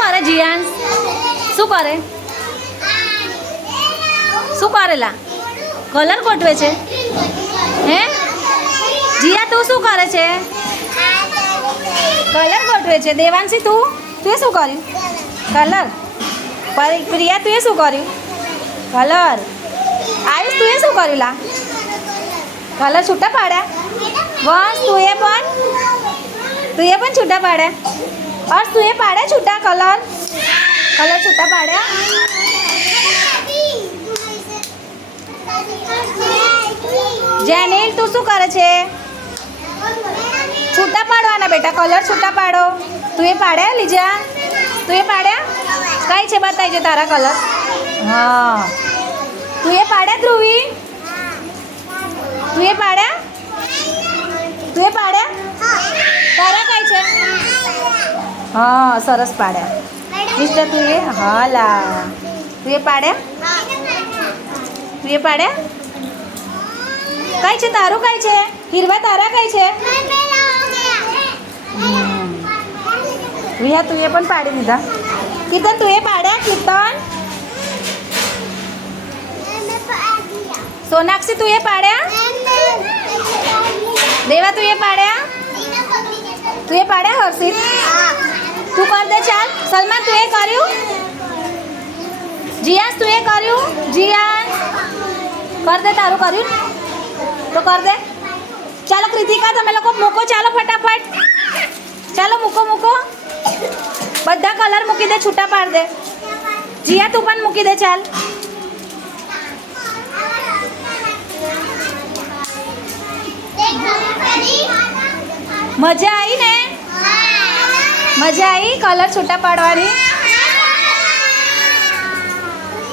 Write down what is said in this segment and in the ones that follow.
કરે જીયાન? શું કરે? શું કરેલા? કલર ગોઠવે છે હે? જીયા તું શું કરે છે? કલર ગોઠવે છે. દેવાંશી તું શું કર્યું? કલર. પ્રિયા તું શું કર્યું? કલર. આયુષ તું શું કર્યું લા? કલર છૂટા પાડ્યા. બસ તું પણ છૂટા પાડ્યા. અર્શ તું પાડે છૂટા કલર છૂટા પાડ્યા. જેનિલ તું શું કરે છે? છૂટા પાડવાના બેટા, કલર છૂટા પાડો. તું પાડ્યા લીજા? તું પાડ્યા? કઈ છે બતાવી છે તારા કલર? હા તું પાડ્યા ધ્રુવી? તું પાડ્યા? તારા કઈ છે? હા સરસ પાડ્યા મિસ્ટર. તું હા લા તું પાડ્યા? કઈ છે તારું? કઈ છે હીરવા? તારા કઈ છે? વિહા તું પણ પાડી દીધા. કીર્તન તું પાડ્યા? કીર્તન. સોનાક્ષી તું પાડ્યા? દેવા તું પાડ્યા? તું પાડ્યા હર્ષિત? તું કર દે ચાલ. સલમાન તું કર્યું? જીયાસ તું કર્યું? જીયાન કર દે. તારું કર્યું તો કર દે. ચાલો કૃતિકા તમે લોકો મૂકો. ચાલો ફટાફટ ચાલો મૂકો. બધા કલર મૂકી દે, છૂટા પાડ દે. જીયા તું પણ મૂકી દે. ચાલ મજા આવી ને? મજા આવી કલર છૂટા પાડવાની?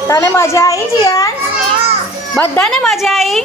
તને મજા આવી જીયાન? બધાને મજા આવી?